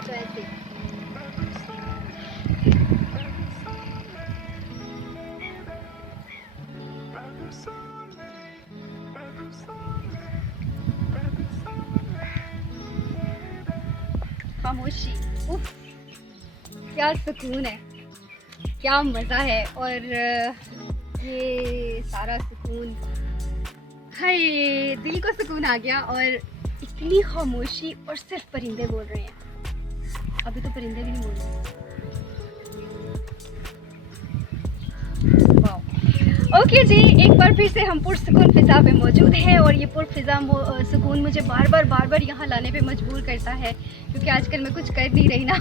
तो ऐसे खामोशी, उफ क्या सुकून है, क्या मज़ा है। और ये सारा सुकून, हाय दिल को सुकून आ गया। और इतनी खामोशी और सिर्फ परिंदे बोल रहे हैं। अभी तो परिंदे भी नहीं बोल रहे। ओके जी, एक बार फिर से हम पुरसुकून फ़िज़ा पे मौजूद हैं और ये पुरफ़िज़ा सुकून मुझे बार बार यहाँ लाने पे मजबूर करता है, क्योंकि आजकल मैं कुछ कर नहीं रही ना।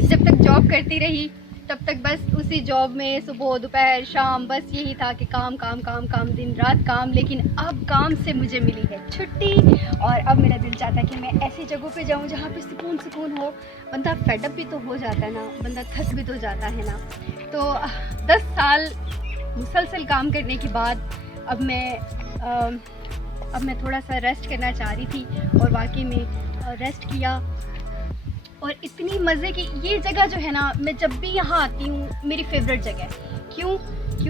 जब तक जॉब करती रही तब तक बस उसी जॉब में सुबह दोपहर शाम बस यही था कि काम काम काम काम, दिन रात काम। लेकिन अब काम से मुझे मिली है छुट्टी और अब मेरा दिल चाहता है कि मैं ऐसी जगहों पे जाऊं जहाँ पे सुकून सुकून हो। बंदा फेडअप भी तो हो जाता है ना, बंदा थक भी तो जाता है ना। तो 10 साल मुसलसल काम करने के बाद अब मैं थोड़ा सा रेस्ट करना चाह रही थी और वाकई में रेस्ट किया। और इतनी मज़े की ये जगह जो है ना, मैं जब भी यहाँ आती हूँ मेरी फेवरेट जगह है। क्यों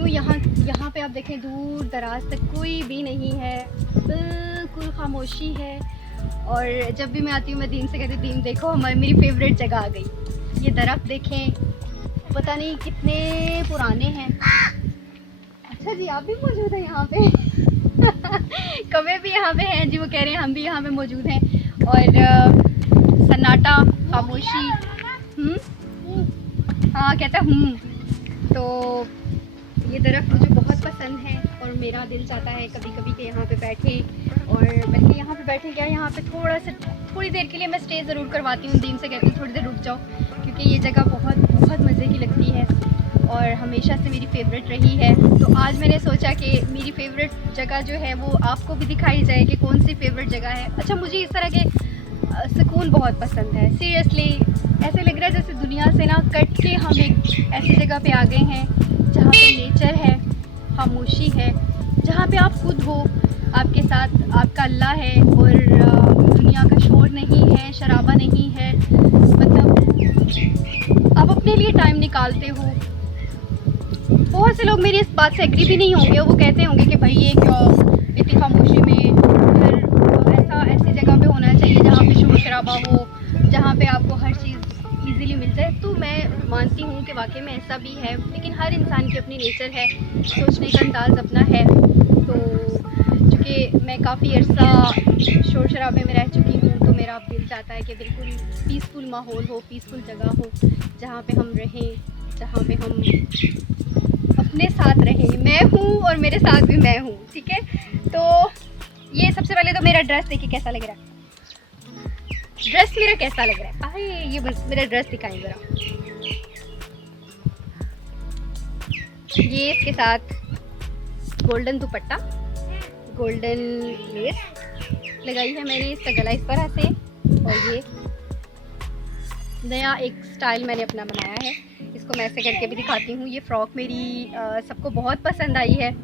यहाँ पे आप देखें दूर दराज तक कोई भी नहीं है, बिल्कुल खामोशी है। और जब भी मैं आती हूँ मैं दीन से कहती हूँ दीन देखो हमारी मेरी फेवरेट जगह आ गई। ये दरख्त देखें, पता नहीं कितने पुराने हैं। अच्छा जी, आप भी मौजूद हैं यहाँ पे। कौवे भी यहाँ पे हैं जी, वो कह रहे हैं हम भी यहाँ पे मौजूद हैं। और सन्नाटा, खामोशी, हाँ कहता तो ये दरख्त मुझे बहुत पसंद है और मेरा दिल चाहता है कभी कभी कि यहाँ पे बैठे। और बल्कि यहाँ पे बैठे क्या, यहाँ पे थोड़ी देर के लिए मैं स्टे ज़रूर करवाती हूँ। दीन से कहती हूँ थोड़ी देर रुक जाओ, क्योंकि ये जगह बहुत मज़े की लगती है और हमेशा से मेरी फेवरेट रही है। तो आज मैंने सोचा कि मेरी फेवरेट जगह जो है वो आपको भी दिखाई जाए कि कौन सी फेवरेट जगह है। अच्छा, मुझे इस तरह के सुकून बहुत पसंद है। सीरियसली ऐसे लग रहा है जैसे दुनिया से ना कट के हम एक ऐसी जगह पे आ गए हैं जहाँ पे नेचर है, खामोशी है, जहाँ पे आप खुद हो, आपके साथ आपका अल्लाह है और दुनिया का शोर नहीं है, शराबा नहीं है। मतलब आप अपने लिए टाइम निकालते हो। बहुत से लोग मेरी इस बात से एग्री भी नहीं होंगे, वो कहते होंगे कि भाई ये क्यों इतनी खामोशी में, फिर ऐसी जगह पे होना चाहिए जहाँ पे शोर शराबा हो, जहाँ पे आपको हर चीज़ इजीली मिल जाए। तो मैं मानती हूँ कि वाकई में ऐसा भी है, लेकिन हर इंसान की अपनी नेचर है, सोचने का अंदाज़ अपना है। तो चूँकि मैं काफ़ी अर्सा शोर शराबे में रह चुकी हूँ, तो मेरा अब दिल चाहता है कि बिल्कुल पीसफुल माहौल हो, पीसफुल जगह हो, जहाँ पे हम रहें, जहाँ पे हम अपने साथ रहें। मैं हूँ और मेरे साथ भी मैं हूँ, ठीक है। तो ये सबसे पहले तो मेरा ड्रेस देखिए कैसा लग रहा है। ड्रेस मेरा कैसा लग रहा है, अरे ये बस मेरा ड्रेस दिखाएं ज़रा। ये इसके साथ गोल्डन दुपट्टा, गोल्डन लेस लगाई है मैंने, इसका गला इस तरह से। और ये नया एक स्टाइल मैंने अपना बनाया है, इसको मैं ऐसे करके भी दिखाती हूँ। ये फ़्रॉक मेरी सबको बहुत पसंद आई है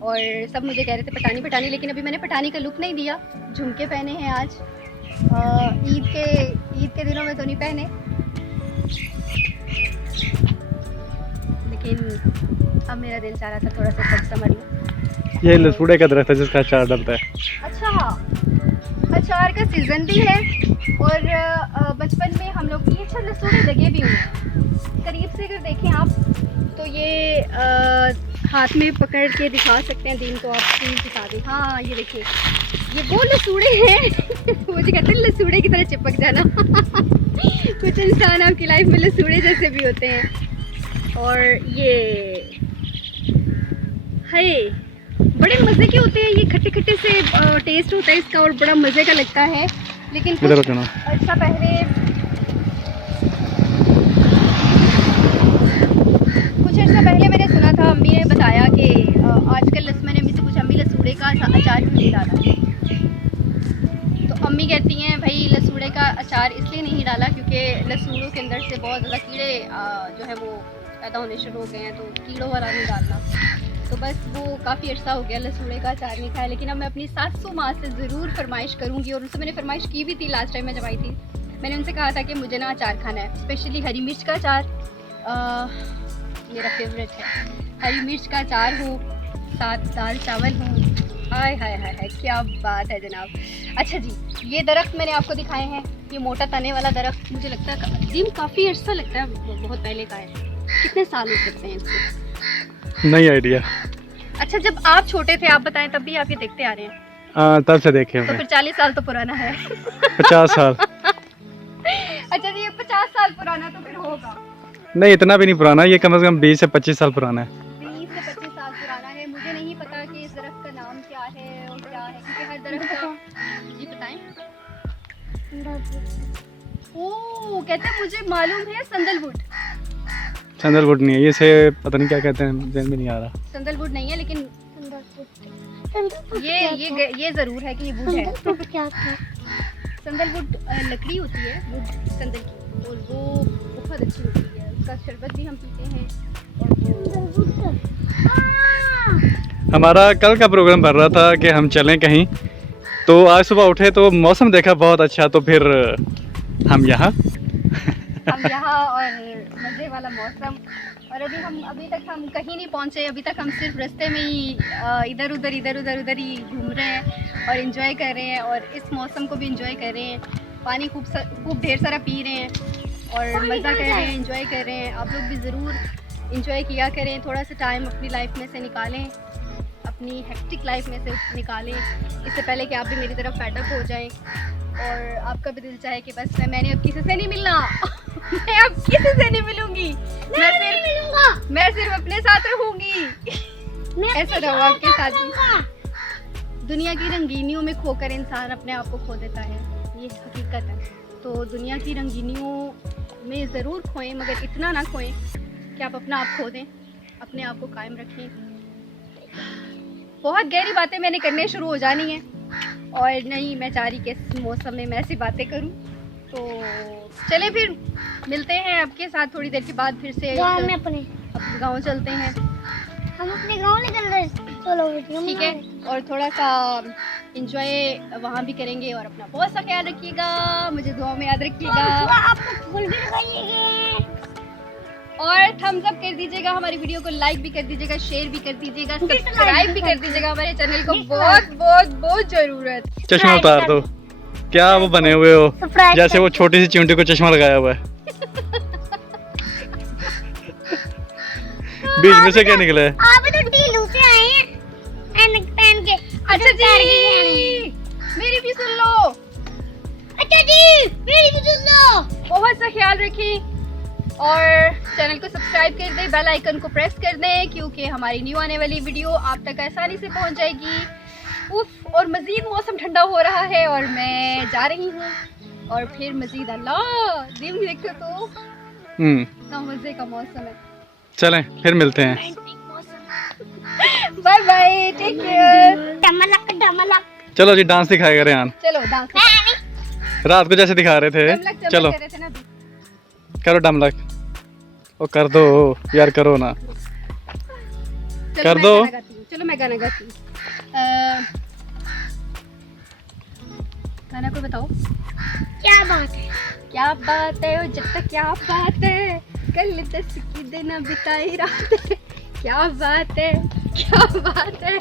और सब मुझे कह रहे थे पठानी, लेकिन अभी मैंने पठानी का लुक नहीं दिया। झुमके पहने हैं आज, ईद के दिनों में तो नहीं पहने, लेकिन अब मेरा दिल चाह रहा था थोड़ा सा सच समझ लूँ। ये लसूड़े का दरख्त है जिसका अचार डलता है। अच्छा, अचार का सीज़न भी है। और बचपन में हम लोग ये अच्छा लसूड़े लगे भी हुए हैं। करीब से अगर देखें आप तो ये हाथ में पकड़ के दिखा सकते हैं, दिन तो आप स्क्रीन दिखा दें। हाँ ये देखिए, ये वो लसूड़े हैं। मुझे कहते हैं लसूड़े की तरह चिपक जाना। कुछ इंसान आपकी लाइफ में लसूड़े जैसे भी होते हैं। और ये है बड़े मज़े के होते हैं, ये खट्टे खट्टे से टेस्ट होता है इसका और बड़ा मज़े का लगता है। लेकिन कुछ अर्सा पहले मैंने सुना था, अम्मी ने बताया कि आजकल मैंने अम्मी से पूछा, अम्मी लसूड़े का अचार क्यों नहीं डाला? तो अम्मी कहती हैं भाई लसूड़े का अचार इसलिए नहीं डाला क्योंकि लसूड़ों के अंदर से बहुत ज़्यादा कीड़े जो है वो पैदा होने शुरू हो गए हैं, तो कीड़ों वाला नहीं डालना। तो बस वो काफ़ी अर्सा हो गया लसूड़े का अचार नहीं खाया। लेकिन अब मैं अपनी सासू माँ से ज़रूर फरमाइश करूँगी, और उनसे मैंने फरमाइश की भी थी लास्ट टाइम मैं जब आई थी। मैंने उनसे कहा था कि मुझे ना अचार खाना है, स्पेशली हरी मिर्च का अचार। मेरा फेवरेट है। हरी मिर्च का अचार हो, साथ दाल चावल हो, हाय हाय हाय हाय, क्या बात है जनाब। अच्छा जी, ये दरख्त मैंने आपको दिखाए हैं, ये मोटा तने वाला दरख्त मुझे लगता है जिम काफ़ी अर्सा लगता है, बहुत पहले का है। कितने साल हो सकते हैं इसको? नहीं आइडिया। अच्छा, जब आप छोटे थे, आप बताएं, तब भी आप ये देखते आ रहे हैं? हाँ, तब से देखे तो हुए। फिर 40 साल तो पुराना है। 50 साल। अच्छा जी, ये 50 साल पुराना तो फिर होगा। नहीं, इतना भी नहीं पुराना, ये कम से कम 20 से 25 साल पुराना है। 20 से 25 साल पुराना है। मुझे नहीं पता कि इस दरख्त का नाम क्या है और क्या है, क्योंकि हर दरख्त का। जी बताएं। ओह, कहते हैं, मुझे मालूम है संदलवुड। सैंडलवुड नहीं है ये, से पता नहीं क्या कहते हैं, ध्यान में नहीं आ रहा। संदलवुड नहीं है, लेकिन ये जरूर है कि ये वुड है। क्या था? संदलवुड लकड़ी होती है, वुड संदल की, और वो बहुत अच्छी होती है। उसका शरबत भी हम पीते हैं। हमारा कल का प्रोग्राम बन रहा था कि हम चलें कहीं, तो आज सुबह उठे तो मौसम देखा बहुत अच्छा, तो फिर हम यहाँ और मज़े वाला मौसम। और अभी तक हम कहीं नहीं पहुँचे। अभी तक हम सिर्फ रास्ते में ही इधर उधर ही घूम रहे हैं और एंजॉय कर रहे हैं, और इस मौसम को भी एंजॉय कर रहे हैं। पानी खूब ढेर सारा पी रहे हैं और मज़ा कर रहे हैं, एंजॉय कर रहे हैं। आप लोग भी ज़रूर एंजॉय किया करें, थोड़ा सा टाइम अपनी लाइफ में से निकालें, अपनी हेक्टिक लाइफ में से निकालें, इससे पहले कि आप भी मेरी तरफ फैडअप हो जाएं और आपका भी दिल चाहे कि बस मैंने अब किसी से नहीं मिलना। मैं अब किसी से नहीं मिलूंगी, मैं सिर्फ अपने साथ रहूंगी। ऐसा रहो आपके साथ भी। दुनिया की रंगीनियों में खोकर इंसान अपने आप को खो देता है, ये हकीकत है। तो दुनिया की रंगीनियों में ज़रूर खोएं, मगर इतना ना खोएं कि आप अपना आप खो दें। अपने आप को कायम रखें। बहुत गहरी बातें मैंने करने शुरू हो जानी है, और नहीं मैं चाह रही कि इस मौसम में मैं ऐसी बातें करूं। तो चले फिर मिलते हैं आपके साथ थोड़ी देर के बाद, फिर से अपने गाँव चलते हैं। हम अपने गांव निकल रहे हैं। चलो ठीक है, और थोड़ा सा एंजॉय वहाँ भी करेंगे, और अपना बहुत सा ख्याल रखिएगा, मुझे दुआ में याद रखिएगा, आपको फूल भी लगाइएगा और थम्स अप कर दीजिएगा, हमारी वीडियो को लाइक भी कर दीजिएगा, शेयर भी कर दीजिएगा, सब्सक्राइब भी कर दीजिएगा हमारे चैनल को। बहुत बहुत बहुत जरूरत। चश्मा उतार दो, क्या वो बने हुए हो जैसे वो छोटी सी चिंटी को चश्मा लगाया हुआ है। बीच में से क्या निकला है? आप तो ढीलू से आए हैं ऐनक पहन के। अच्छा जी, मेरी भी सुन लो। अच्छा जी, मेरी भी सुन लो। बहुत सा ख्याल रखें और चैनल को सब्सक्राइब कर दें, बेल आइकन को प्रेस कर दें, क्योंकि हमारी न्यू आने वाली वीडियो आप तक आसानी से पहुंच जाएगी। उफ, और मज़ीद मौसम ठंडा हो रहा है और मैं जा रही हूँ, और फिर मज़ीद अल्लाह दिन देखो तो कितना मज़े का मौसम है। चलें फिर मिलते हैं। Bye bye, take care. डमलक चलो जी, डांस दिखाएगा रेहान। चलो डांस रात को जैसे दिखा रहे थे, चलो कर रहे थे ना अभी। करो डमलक। ओ कर दो यार, करो ना, कर दो। चलो मैं गाना गाती हूँ। गाना को बताओ। क्या बात है? क्या बात है ओ जट्टा, क्या बात है, कल 10 की दिन बिताई रात है, क्या बात है, क्या बात है।